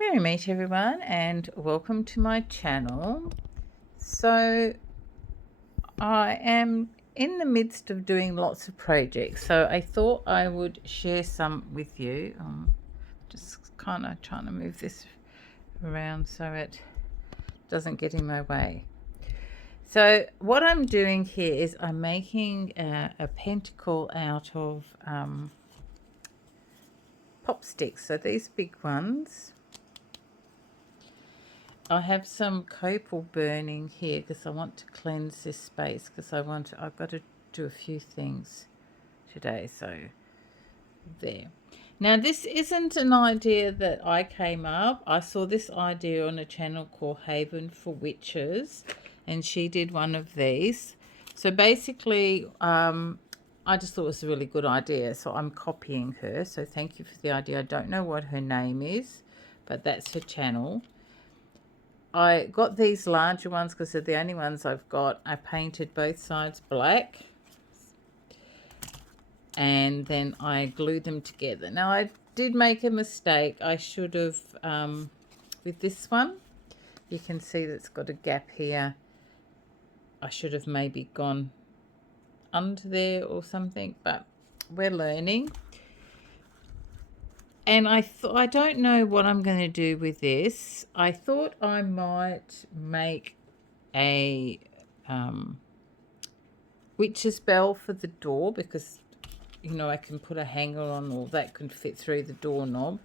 Merry meet everyone and welcome to my channel. So I am in the midst of doing lots of projects, so I thought I would share some with you. Just kind of trying to move this around so it doesn't get in my way. So what I'm doing here is I'm making a pentacle out of pop sticks. So these big ones. I have some copal burning here because I want to cleanse this space because I've got to do a few things today. So there. Now this isn't an idea that I came up. I saw this idea on a channel called Haven for Witches, and she did one of these. So basically, I just thought it was a really good idea. So I'm copying her. So thank you for the idea. I don't know what her name is, but that's her channel. I got these larger ones because they're the only ones I've got. I painted both sides black and then I glued them together. Now I did make a mistake. I should have, with this one, you can see that it's got a gap here. I should have maybe gone under there or something, but we're learning. And I don't know what I'm going to do with this. I thought I might make a witch's bell for the door because, you know, I can put a hanger on or that can fit through the doorknob.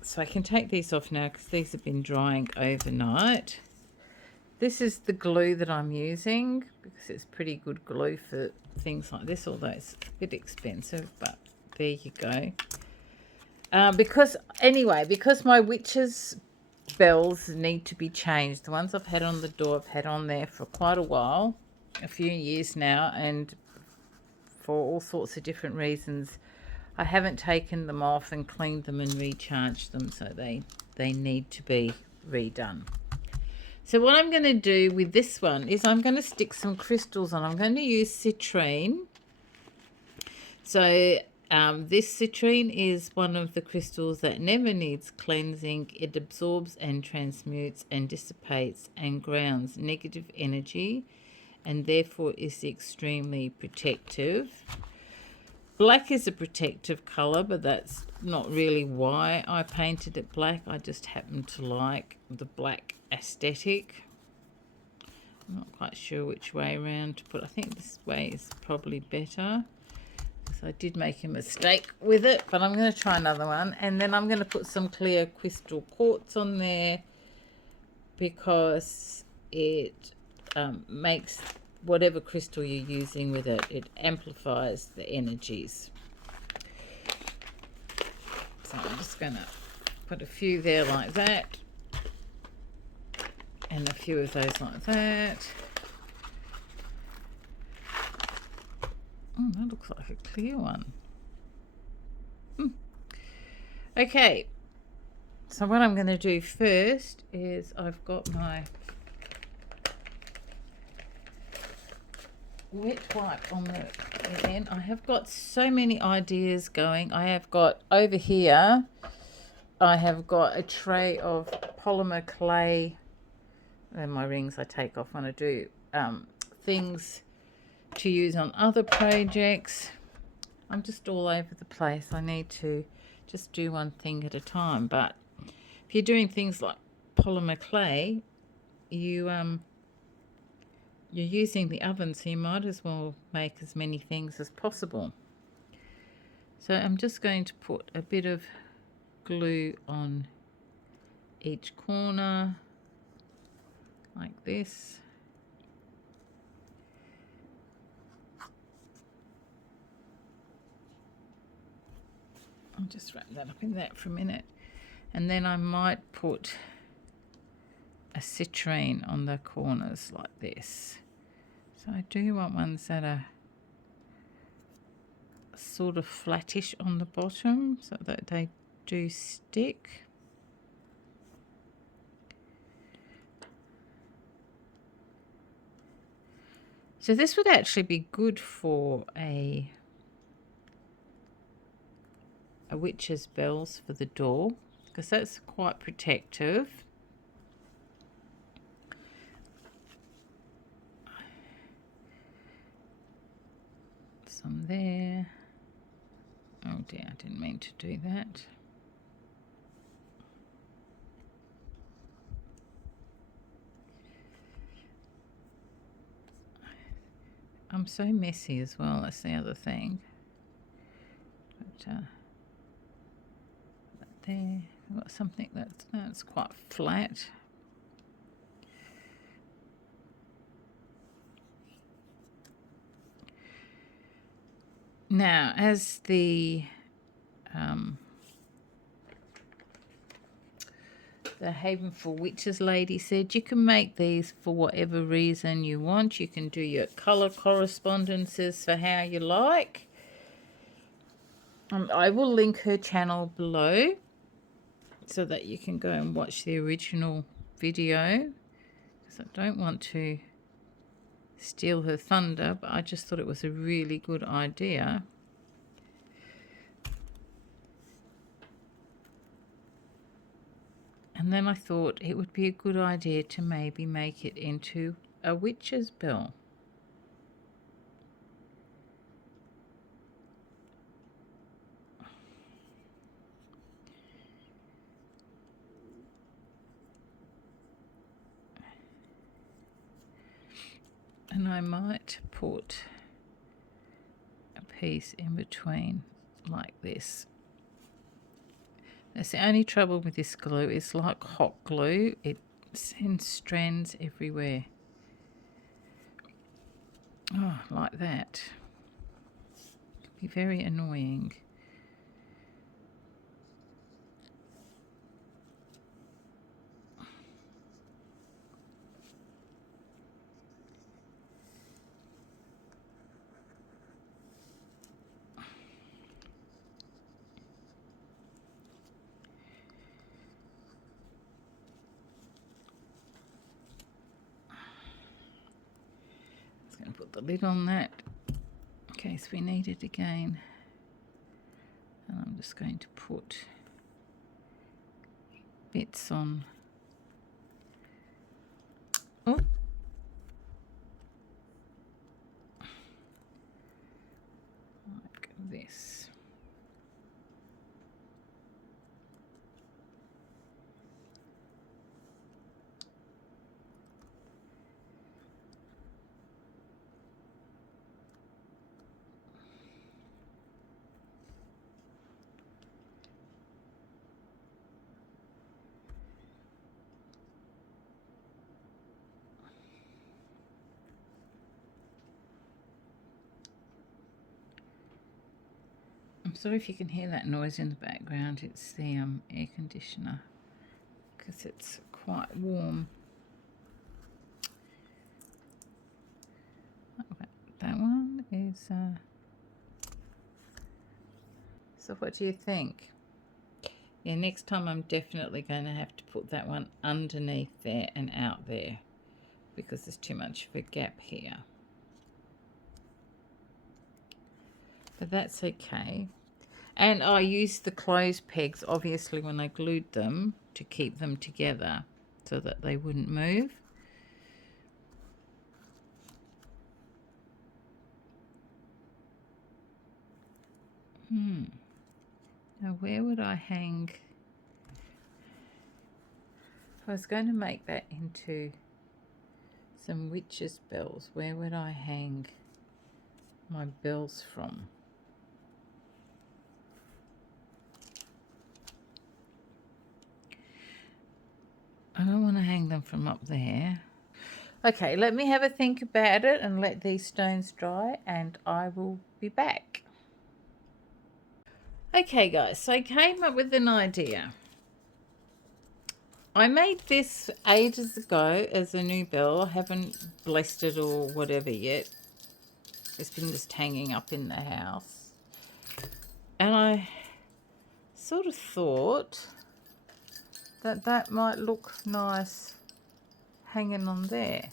So I can take these off now because these have been drying overnight. This is the glue that I'm using because it's pretty good glue for things like this, although it's a bit expensive, but there you go. Because my witch's bells need to be changed. The ones I've had on the door, I've had on there for quite a while, a few years now, and for all sorts of different reasons, I haven't taken them off and cleaned them and recharged them, so they need to be redone. So what I'm going to do with this one is I'm going to stick some crystals on. I'm going to use citrine. So this citrine is one of the crystals that never needs cleansing. It absorbs and transmutes and dissipates and grounds negative energy and therefore is extremely protective. Black is a protective colour, but that's not really why I painted it black. I just happen to like the black aesthetic. I'm not quite sure which way around to put. I think this way is probably better. So I did make a mistake with it, but I'm going to try another one. And then I'm going to put some clear crystal quartz on there because it makes whatever crystal you're using with it, it amplifies the energies. So I'm just going to put a few there like that and a few of those like that. Oh, that looks like a clear one. Okay, so what I'm going to do first is I've got my wet wipe on the end. I have got so many ideas going. I have got over here, I have got a tray of polymer clay, and my rings I take off when I do things to use on other projects. I'm just all over the place. I need to just do one thing at a time. But if you're doing things like polymer clay, you're using the oven, so you might as well make as many things as possible. So I'm just going to put a bit of glue on each corner like this. I'll just wrap that up in that for a minute. And then I might put a citrine on the corners like this. So I do want ones that are sort of flattish on the bottom so that they do stick. So this would actually be good for a a witch's bells for the door, because that's quite protective. Some there. Oh dear, I didn't mean to do that. I'm so messy as well, that's the other thing. But there, I've got something that's quite flat. Now, as the Haven for Witches lady said, you can make these for whatever reason you want. You can do your colour correspondences for how you like. I will link her channel below so that you can go and watch the original video, because I don't want to steal her thunder, but I just thought it was a really good idea. And then I thought it would be a good idea to maybe make it into a witch's bell. And I might put a piece in between like this. That's the only trouble with this glue. It's like hot glue. It sends strands everywhere. Oh, like that. It can be very annoying. Going to put the lid on that in case we need it again, and I'm just going to put bits on. Oh, like this. I'm sorry if you can hear that noise in the background. It's the air conditioner, because it's quite warm. That one is so what do you think? Yeah, next time I'm definitely going to have to put that one underneath there and out there, because there's too much of a gap here. But that's okay. And I used the clothes pegs, obviously, when I glued them, to keep them together so that they wouldn't move. Now, where would I hang? If I was going to make that into some witch's bells, where would I hang my bells from? I don't want to hang them from up there. Okay, let me have a think about it and let these stones dry, and I will be back. Okay guys, so I came up with an idea. I made this ages ago as a new bell. I haven't blessed it or whatever yet. It's been just hanging up in the house. And I sort of thought that that might look nice hanging on there.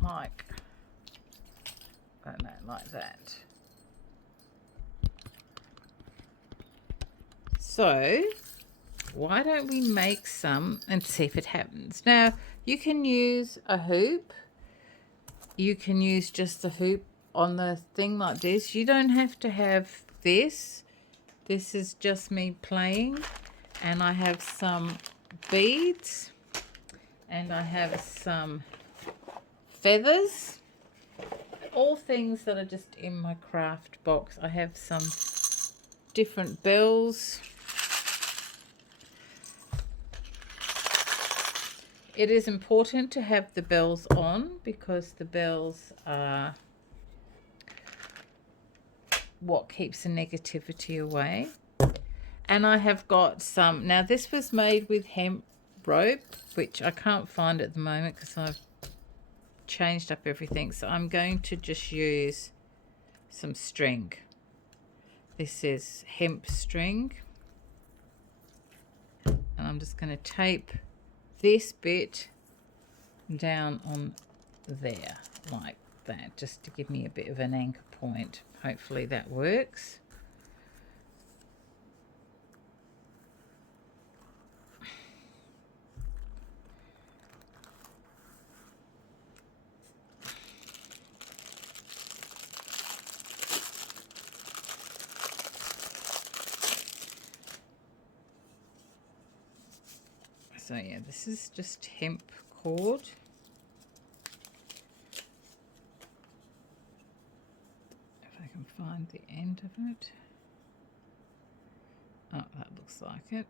Like, I don't know, like that. So why don't we make some and see if it happens? Now, you can use a hoop. You can use just the hoop on the thing like this. You don't have to have this. This is just me playing. And I have some beads. And I have some feathers. All things that are just in my craft box. I have some different bells. It is important to have the bells on because the bells are what keeps the negativity away. And I have got some, now this was made with hemp rope, which I can't find at the moment because I've changed up everything. So I'm going to just use some string. This is hemp string. And I'm just going to tape this bit down on there like that, just to give me a bit of an anchor point. Hopefully that works. So yeah, this is just hemp cord. If I can find the end of it. Oh, that looks like it.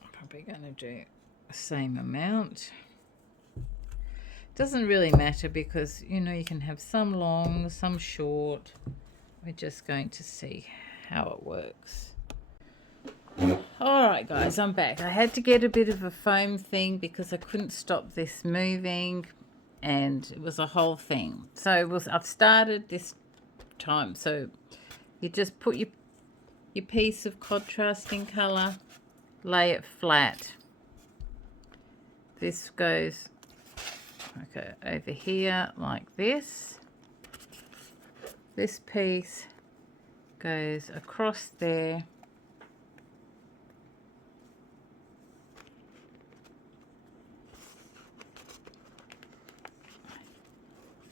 I'm probably going to do the same amount. Doesn't really matter because, you know, you can have some long, some short. We're just going to see how it works. Alright guys, I'm back. I had to get a bit of a foam thing because I couldn't stop this moving and it was a whole thing. So I've started this time. So you just put your piece of contrasting colour, lay it flat. This goes over here like this. This piece goes across there.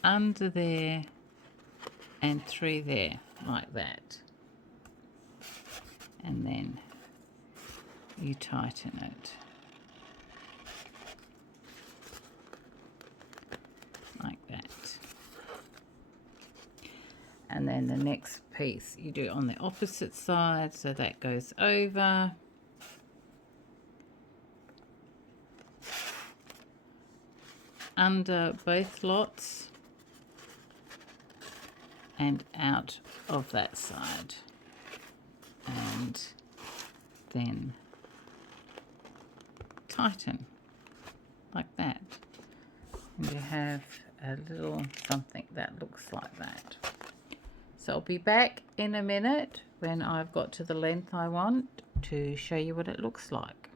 Under there and through there like that. And then you tighten it like that. And then the next piece you do on the opposite side, so that goes over. Under both lots and out of that side. And then tighten like that. And you have a little something that looks like that. So I'll be back in a minute when I've got to the length I want to show you what it looks like.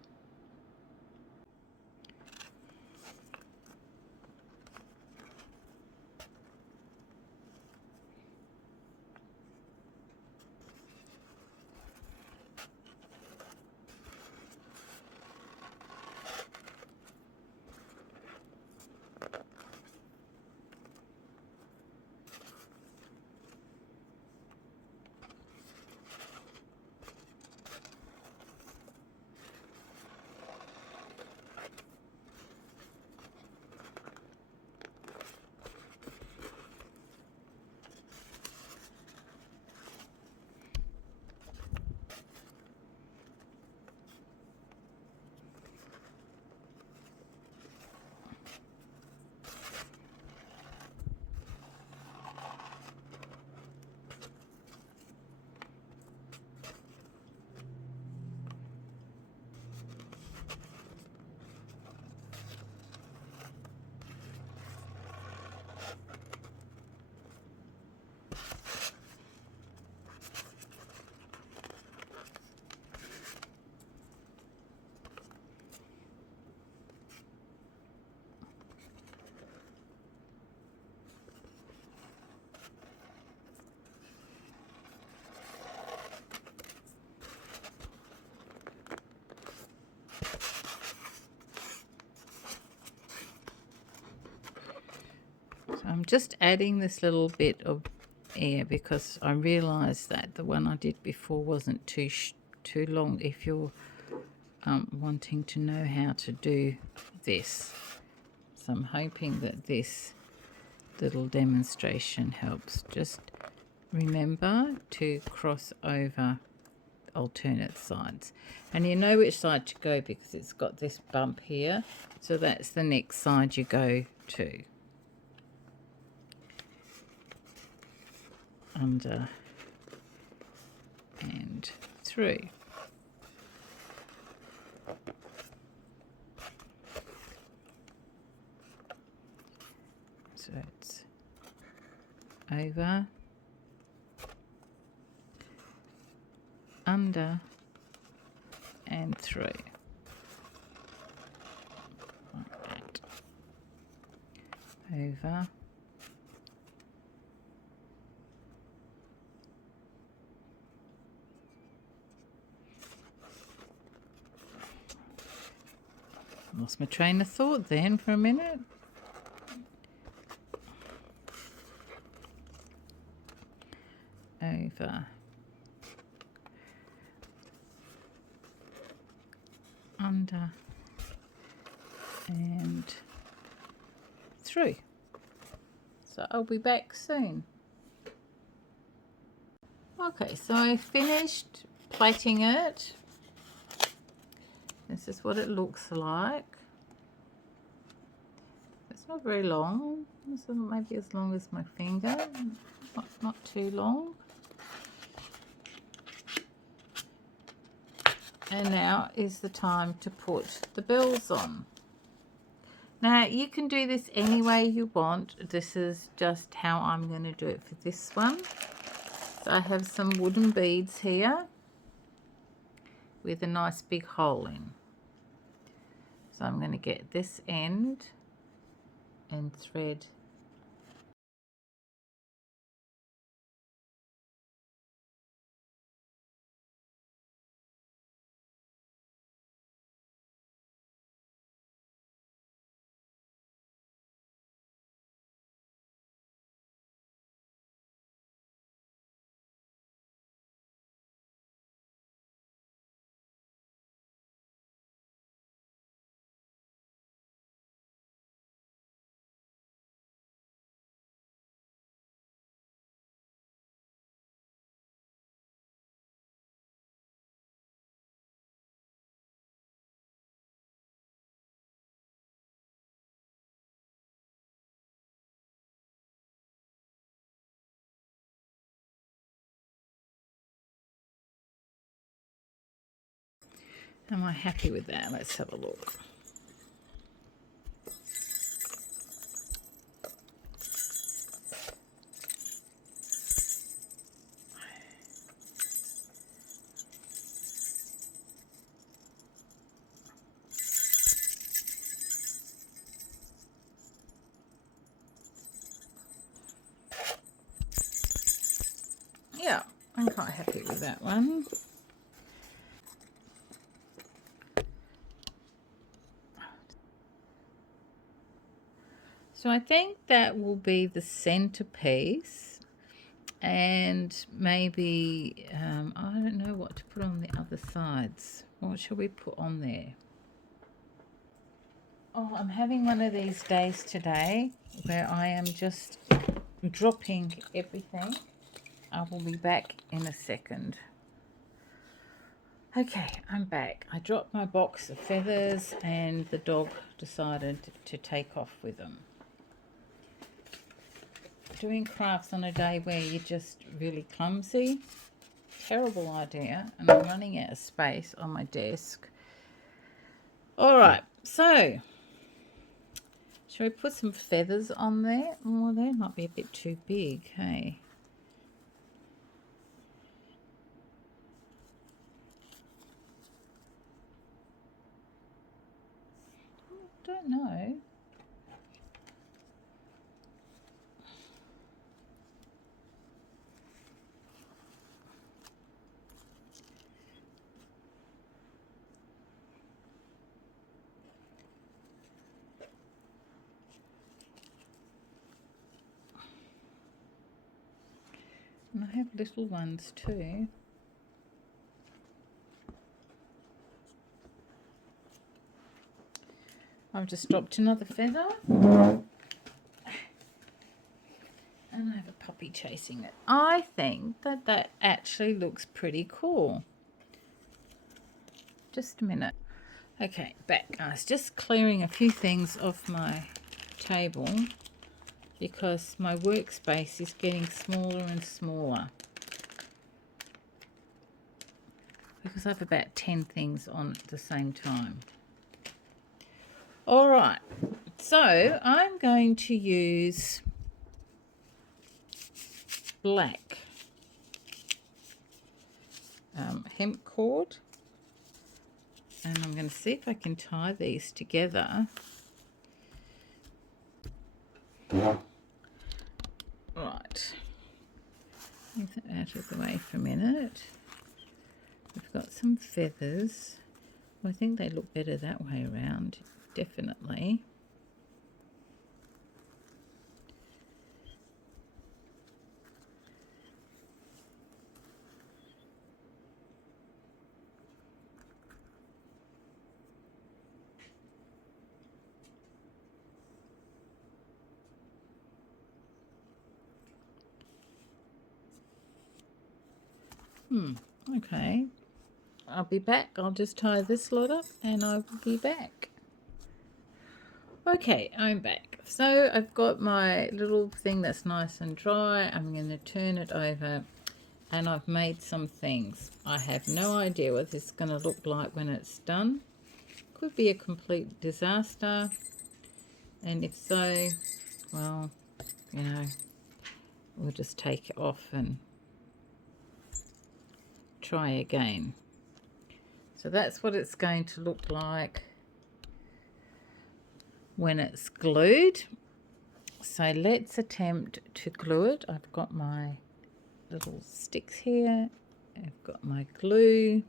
I'm just adding this little bit of air because I realised that the one I did before wasn't too long if you're wanting to know how to do this. So I'm hoping that this little demonstration helps. Just remember to cross over alternate sides, and you know which side to go because it's got this bump here, so that's the next side you go to. Under and through. So it's over, under and through. Like that. Over. Lost my train of thought then for a minute. Over. Under and through. So I'll be back soon. Okay, so I finished plaiting it. This is what it looks like. It's not very long. It's maybe as long as my finger. Not too long. And now is the time to put the bells on. Now you can do this any way you want. This is just how I'm going to do it for this one. So I have some wooden beads here with a nice big hole in. So I'm going to get this end and thread Am I happy with that? Let's have a look. Yeah, I'm quite happy with that one. So I think that will be the centerpiece, and maybe I don't know what to put on the other sides. What shall we put on there? Oh, I'm having one of these days today where I am just dropping everything. I will be back in a second. Okay, I'm back. I dropped my box of feathers and the dog decided to take off with them. Doing crafts on a day where you're just really clumsy, terrible idea, and I'm running out of space on my desk. All right, so shall we put some feathers on there? Oh, they might be a bit too big, hey? Don't know. I have little ones too. I've just dropped another feather. And I have a puppy chasing it. I think that that actually looks pretty cool. Just a minute. Okay, back guys. Just clearing a few things off my table because my workspace is getting smaller and smaller. Because I have about 10 things on at the same time. All right, so I'm going to use black hemp cord, and I'm going to see if I can tie these together. Right, move that out of the way for a minute. We've got some feathers. Well, I think they look better that way around, definitely. Okay. I'll be back. I'll just tie this lot up and I will be back. Okay, I'm back. So I've got my little thing that's nice and dry. I'm going to turn it over and I've made some things. I have no idea what this is going to look like when it's done. Could be a complete disaster. And if so, well, you know, we'll just take it off and try again. So that's what it's going to look like when it's glued. So let's attempt to glue it. I've got my little sticks here. I've got my glue.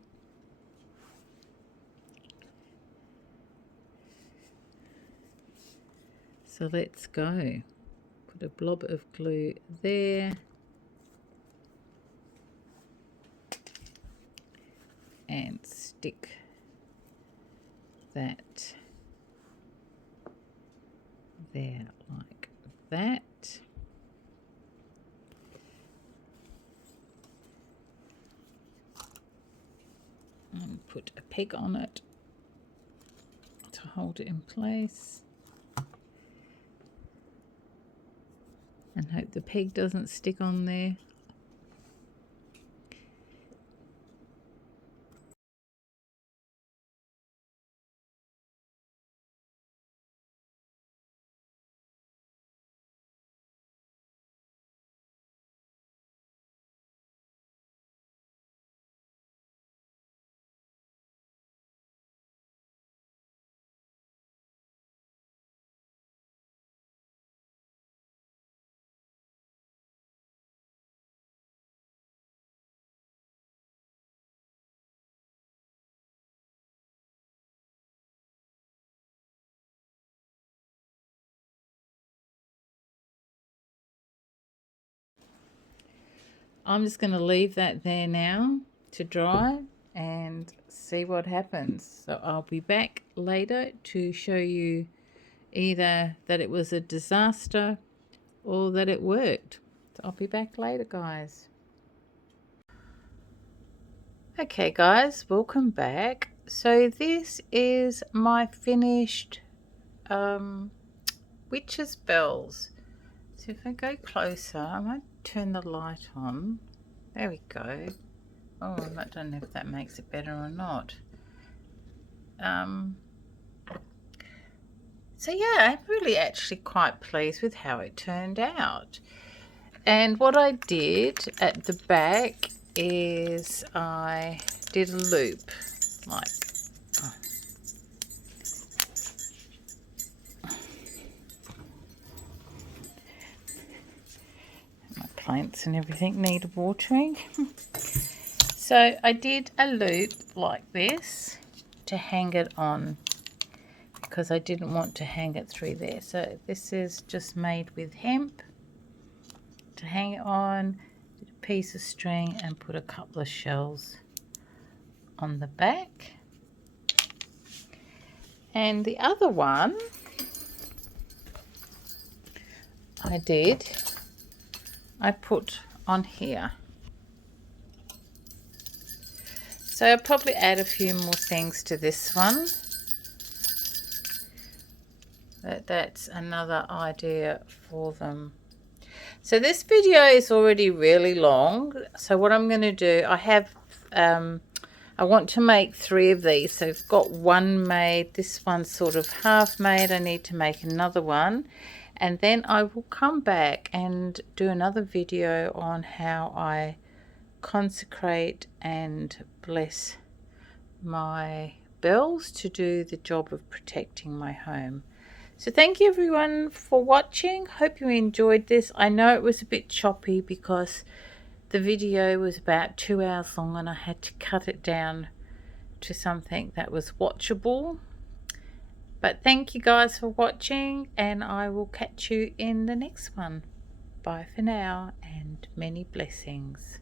So let's go. Put a blob of glue there. And stick that there like that. And put a peg on it to hold it in place. And hope the peg doesn't stick on there. I'm just going to leave that there now to dry and see what happens. So I'll be back later to show you either that it was a disaster or that it worked. So I'll be back later, guys. Okay, guys, welcome back. So this is my finished witch's bells. So if I go closer, I might turn the light on. There we go. Oh, I don't know if that makes it better or not. So yeah, I'm really actually quite pleased with how it turned out. And what I did at the back is I did a loop, like my plants and everything need watering. So I did a loop like this to hang it on because I didn't want to hang it through there. So this is just made with hemp to hang it on. Did a piece of string and put a couple of shells on the back. And the other one I put on here. So I'll probably add a few more things to this one. That's another idea for them. So this video is already really long. So what I'm going to do, I want to make 3 of these. So I've got one made. This one's sort of half made. I need to make another one. And then I will come back and do another video on how I consecrate and bless my bells to do the job of protecting my home. So thank you everyone for watching. Hope you enjoyed this. I know it was a bit choppy because the video was about 2 hours long and I had to cut it down to something that was watchable. But thank you guys for watching, and I will catch you in the next one. Bye for now and many blessings.